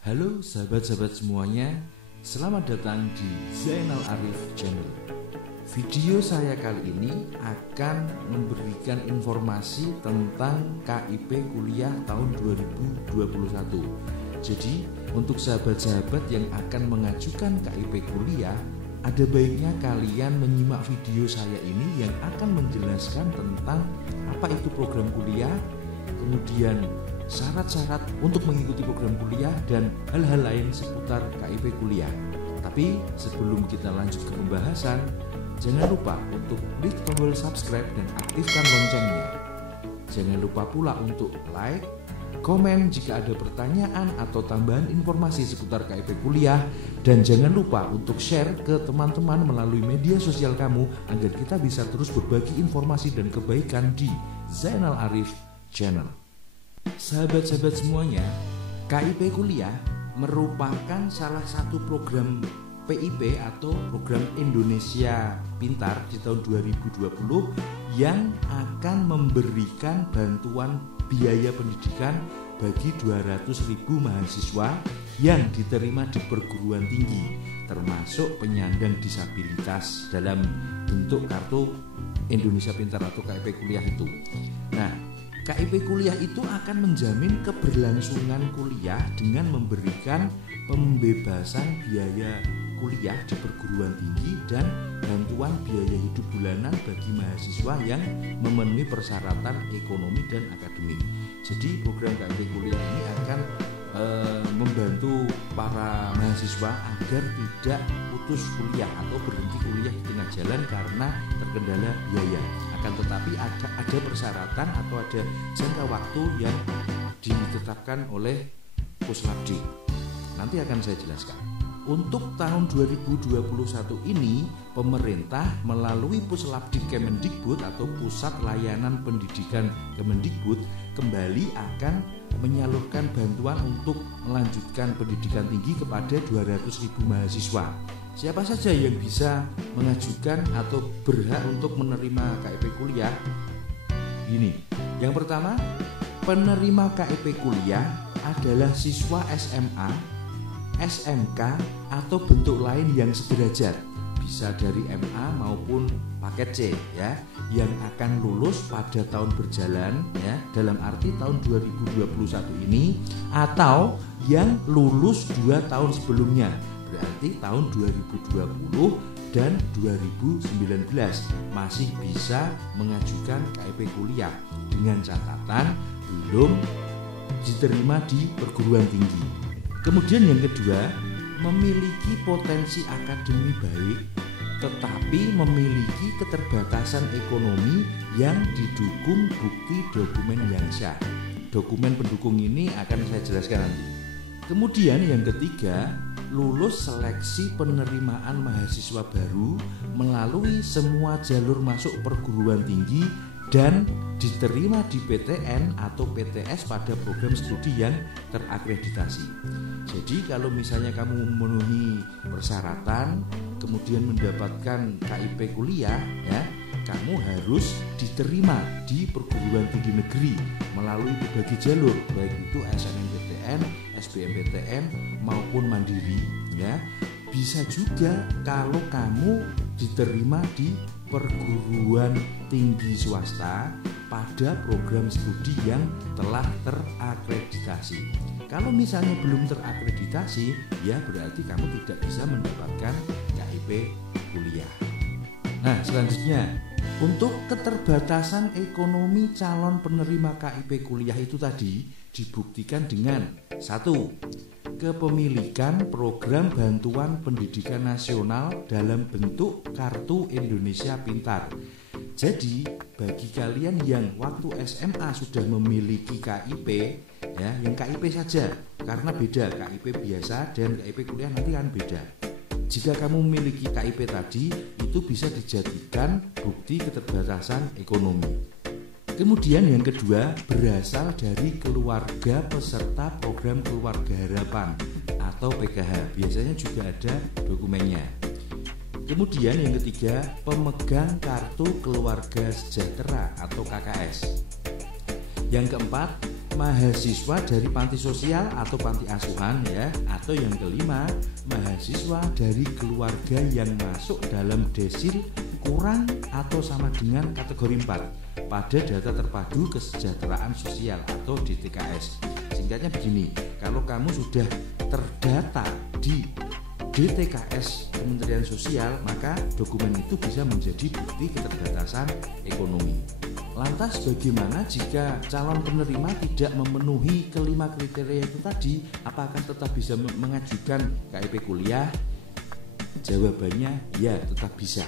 Halo sahabat-sahabat semuanya, selamat datang di Zainal Arif Channel. Video saya kali ini akan memberikan informasi tentang KIP kuliah tahun 2021. Jadi untuk sahabat-sahabat yang akan mengajukan KIP kuliah, ada baiknya kalian menyimak video saya ini yang akan menjelaskan tentang apa itu program kuliah, kemudian syarat-syarat untuk mengikuti program kuliah dan hal-hal lain seputar KIP kuliah. Tapi sebelum kita lanjut ke pembahasan, jangan lupa untuk klik tombol subscribe dan aktifkan loncengnya. Jangan lupa pula untuk like, komen jika ada pertanyaan atau tambahan informasi seputar KIP kuliah, dan jangan lupa untuk share ke teman-teman melalui media sosial kamu agar kita bisa terus berbagi informasi dan kebaikan di Zainal Arif Channel. Sahabat-sahabat semuanya, KIP kuliah merupakan salah satu program PIP atau program Indonesia Pintar di tahun 2020 yang akan memberikan bantuan biaya pendidikan bagi 200.000 mahasiswa yang diterima di perguruan tinggi, termasuk penyandang disabilitas dalam bentuk kartu Indonesia Pintar atau KIP kuliah itu. Nah, KIP kuliah itu akan menjamin keberlangsungan kuliah dengan memberikan pembebasan biaya kuliah di perguruan tinggi dan bantuan biaya hidup bulanan bagi mahasiswa yang memenuhi persyaratan ekonomi dan akademik. Jadi program KIP kuliah ini akan membantu para mahasiswa agar tidak putus kuliah atau berhenti kuliah di tengah jalan karena terkendala biaya. Akan tetapi ada persyaratan atau ada jangka waktu yang ditetapkan oleh Puslapdi. Nanti akan saya jelaskan. Untuk tahun 2021 ini, pemerintah melalui Puslapdi Kemendikbud atau Pusat Layanan Pendidikan Kemendikbud kembali akan menyalurkan bantuan untuk melanjutkan pendidikan tinggi kepada 200.000 mahasiswa. Siapa saja yang bisa mengajukan atau berhak untuk menerima KIP kuliah? Ini. Yang pertama, penerima KIP kuliah adalah siswa SMA, SMK atau bentuk lain yang sederajat, bisa dari MA maupun paket C ya, yang akan lulus pada tahun berjalan ya, dalam arti tahun 2021 ini, atau yang lulus 2 tahun sebelumnya, berarti tahun 2020 dan 2019 masih bisa mengajukan KIP kuliah dengan catatan belum diterima di perguruan tinggi. Kemudian yang kedua, memiliki potensi akademi baik tetapi memiliki keterbatasan ekonomi yang didukung bukti dokumen yang sah. Dokumen pendukung ini akan saya jelaskan nanti. Kemudian yang ketiga, lulus seleksi penerimaan mahasiswa baru melalui semua jalur masuk perguruan tinggi dan diterima di PTN atau PTS pada program studi yang terakreditasi. Jadi kalau misalnya kamu memenuhi persyaratan kemudian mendapatkan KIP kuliah ya, kamu harus diterima di perguruan tinggi negeri melalui berbagai jalur, baik itu SNMPTN, SBMPTN maupun mandiri ya. Bisa juga kalau kamu diterima di perguruan tinggi swasta pada program studi yang telah terakreditasi. Kalau misalnya belum terakreditasi, ya berarti kamu tidak bisa mendapatkan KIP kuliah. Nah, selanjutnya, untuk keterbatasan ekonomi calon penerima KIP kuliah itu tadi dibuktikan dengan 1. Kepemilikan program bantuan pendidikan nasional dalam bentuk Kartu Indonesia Pintar. Jadi bagi kalian yang waktu SMA sudah memiliki KIP ya, yang KIP saja, karena beda KIP biasa dan KIP kuliah nanti kan beda. Jika kamu memiliki KIP tadi, itu bisa dijadikan bukti keterbatasan ekonomi. Kemudian yang kedua, berasal dari keluarga peserta program Keluarga Harapan atau PKH. Biasanya juga ada dokumennya. Kemudian yang ketiga, pemegang Kartu Keluarga Sejahtera atau KKS. Yang keempat, mahasiswa dari panti sosial atau panti asuhan ya. Atau yang kelima, mahasiswa dari keluarga yang masuk dalam desil kurang atau sama dengan kategori 4 pada data terpadu kesejahteraan sosial atau DTKS. Singkatnya begini, kalau kamu sudah terdata di DTKS Kementerian Sosial, maka dokumen itu bisa menjadi bukti keterbatasan ekonomi. Lantas bagaimana jika calon penerima tidak memenuhi kelima kriteria itu tadi? Apakah tetap bisa mengajukan KIP kuliah? Jawabannya ya, tetap bisa.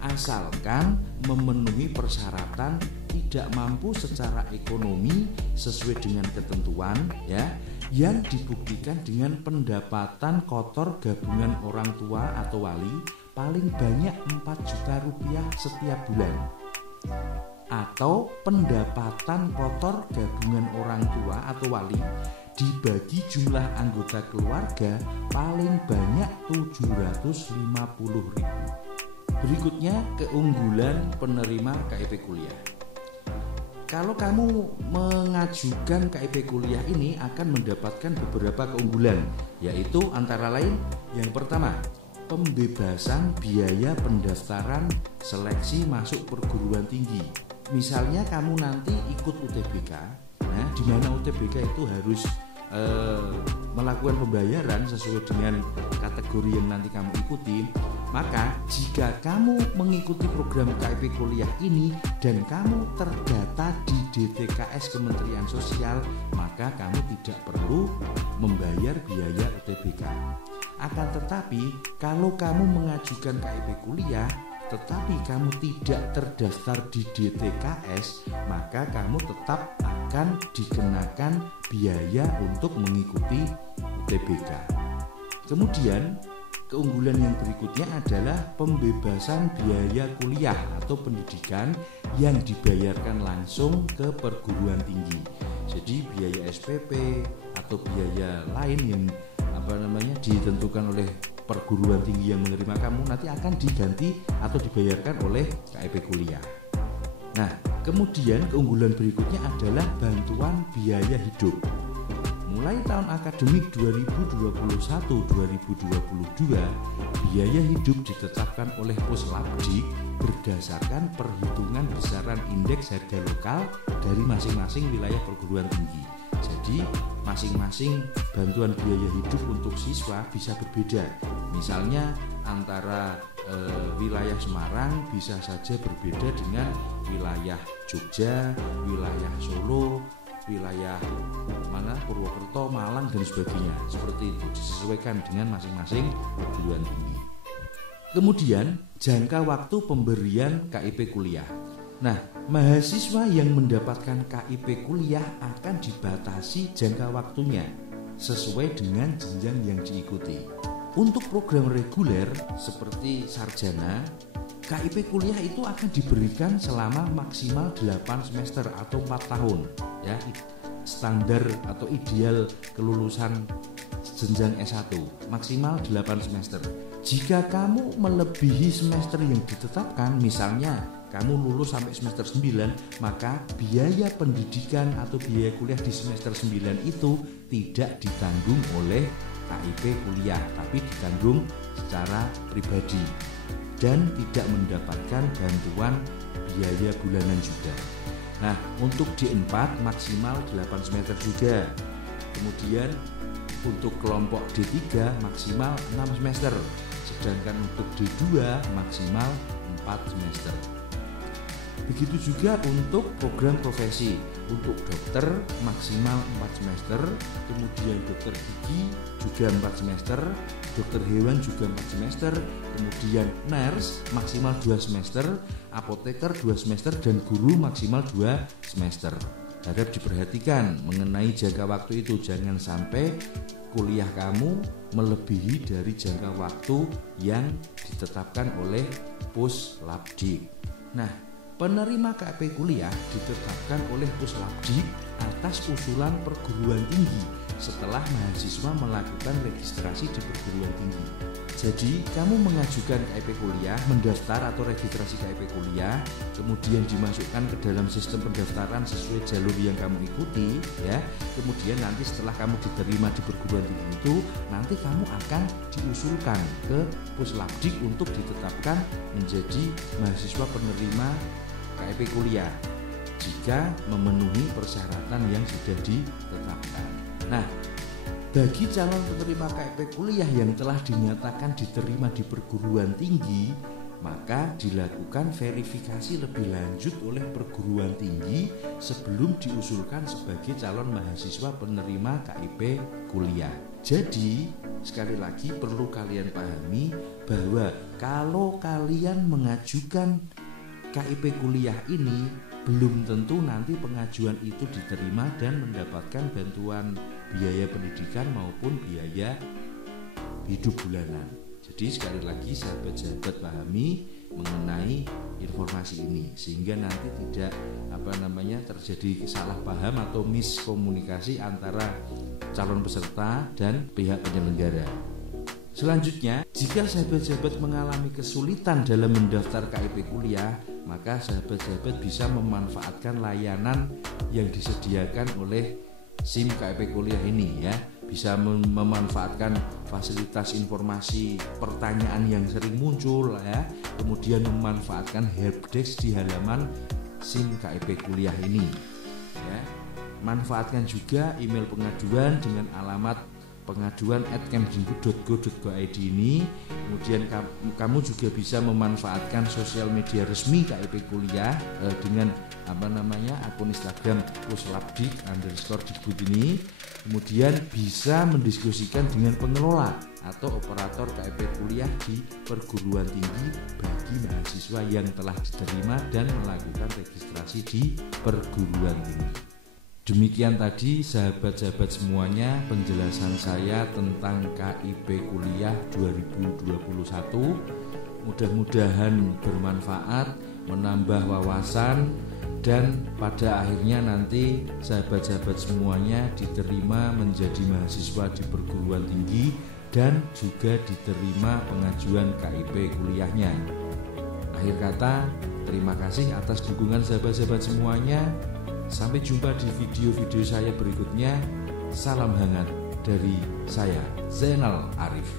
Asalkan memenuhi persyaratan tidak mampu secara ekonomi sesuai dengan ketentuan ya, yang dibuktikan dengan pendapatan kotor gabungan orang tua atau wali paling banyak 4 juta rupiah setiap bulan, atau pendapatan kotor gabungan orang tua atau wali dibagi jumlah anggota keluarga paling banyak 750.000. Berikutnya keunggulan penerima KIP kuliah. Kalau kamu mengajukan KIP kuliah ini akan mendapatkan beberapa keunggulan, yaitu antara lain yang pertama, pembebasan biaya pendaftaran seleksi masuk perguruan tinggi. Misalnya kamu nanti ikut UTBK, nah di mana UTBK itu harus melakukan pembayaran sesuai dengan kategori yang nanti kamu ikuti. Maka jika kamu mengikuti program KIP kuliah ini dan kamu terdata di DTKS Kementerian Sosial, maka kamu tidak perlu membayar biaya UTBK. Akan tetapi kalau kamu mengajukan KIP kuliah tetapi kamu tidak terdaftar di DTKS, maka kamu tetap akan dikenakan biaya untuk mengikuti UTBK. Kemudian keunggulan yang berikutnya adalah pembebasan biaya kuliah atau pendidikan yang dibayarkan langsung ke perguruan tinggi. Jadi biaya SPP atau biaya lain yang ditentukan oleh perguruan tinggi yang menerima kamu nanti akan diganti atau dibayarkan oleh KIP kuliah. Nah, kemudian keunggulan berikutnya adalah bantuan biaya hidup. Mulai tahun akademik 2021-2022, biaya hidup ditetapkan oleh Puslapdik berdasarkan perhitungan besaran indeks harga lokal dari masing-masing wilayah perguruan tinggi. Jadi masing-masing bantuan biaya hidup untuk siswa bisa berbeda. Misalnya antara wilayah Semarang bisa saja berbeda dengan wilayah Jogja, wilayah Solo, wilayah Purwokerto, Malang dan sebagainya. Seperti itu disesuaikan dengan masing-masing perguruan tinggi. Kemudian jangka waktu pemberian KIP kuliah. Nah, mahasiswa yang mendapatkan KIP kuliah akan dibatasi jangka waktunya sesuai dengan jenjang yang diikuti. Untuk program reguler seperti sarjana, KIP kuliah itu akan diberikan selama maksimal 8 semester atau 4 tahun ya. Standar atau ideal kelulusan jenjang S1 maksimal 8 semester. Jika kamu melebihi semester yang ditetapkan, misalnya kamu lulus sampai semester 9, maka biaya pendidikan atau biaya kuliah di semester 9 itu tidak ditanggung oleh KIP kuliah, tapi ditanggung secara pribadi dan tidak mendapatkan bantuan biaya bulanan juga. Nah, untuk D4 maksimal 8 semester juga. Kemudian untuk kelompok D3 maksimal 6 semester, sedangkan untuk D2 maksimal 4 semester. Begitu juga untuk program profesi. Untuk dokter maksimal 4 semester, kemudian dokter gigi juga 4 semester, dokter hewan juga 4 semester, kemudian nurse maksimal 2 semester, apoteker 2 semester, dan guru maksimal 2 semester. Harap diperhatikan mengenai jangka waktu itu, jangan sampai kuliah kamu melebihi dari jangka waktu yang ditetapkan oleh Puslapdik. Nah, penerima KIP kuliah ditetapkan oleh Puslapdik atas usulan perguruan tinggi setelah mahasiswa melakukan registrasi di perguruan tinggi. Jadi kamu mengajukan KIP kuliah, mendaftar atau registrasi KIP kuliah, kemudian dimasukkan ke dalam sistem pendaftaran sesuai jalur yang kamu ikuti, ya. Kemudian nanti setelah kamu diterima di perguruan tinggi itu, nanti kamu akan diusulkan ke Puslapdik untuk ditetapkan menjadi mahasiswa penerima KIP kuliah jika memenuhi persyaratan yang sudah ditetapkan. Nah, bagi calon penerima KIP kuliah yang telah dinyatakan diterima di perguruan tinggi, maka dilakukan verifikasi lebih lanjut oleh perguruan tinggi sebelum diusulkan sebagai calon mahasiswa penerima KIP kuliah. Jadi, sekali lagi perlu kalian pahami bahwa kalau kalian mengajukan KIP kuliah ini, belum tentu nanti pengajuan itu diterima dan mendapatkan bantuan biaya pendidikan maupun biaya hidup bulanan. Jadi sekali lagi sahabat-sahabat pahami mengenai informasi ini sehingga nanti tidak terjadi salah paham atau miskomunikasi antara calon peserta dan pihak penyelenggara. Selanjutnya, jika sahabat-sahabat mengalami kesulitan dalam mendaftar KIP kuliah, maka sahabat-sahabat bisa memanfaatkan layanan yang disediakan oleh SIM KIP kuliah ini, ya. Bisa memanfaatkan fasilitas informasi pertanyaan yang sering muncul, ya. Kemudian memanfaatkan helpdesk di halaman SIM KIP kuliah ini, ya. Manfaatkan juga email pengaduan dengan alamat pengaduan@kemdikbud.go.id ini. Kemudian kamu juga bisa memanfaatkan sosial media resmi KIP kuliah dengan akun Instagram @puslapdik_dikbud ini. Kemudian bisa mendiskusikan dengan pengelola atau operator KIP kuliah di perguruan tinggi bagi mahasiswa yang telah diterima dan melakukan registrasi di perguruan tinggi. Demikian tadi sahabat-sahabat semuanya penjelasan saya tentang KIP kuliah 2021. Mudah-mudahan bermanfaat, menambah wawasan, dan pada akhirnya nanti sahabat-sahabat semuanya diterima menjadi mahasiswa di perguruan tinggi dan juga diterima pengajuan KIP kuliahnya. Akhir kata, terima kasih atas dukungan sahabat-sahabat semuanya. Sampai jumpa di video-video saya berikutnya. Salam hangat dari saya, Zainal Arif.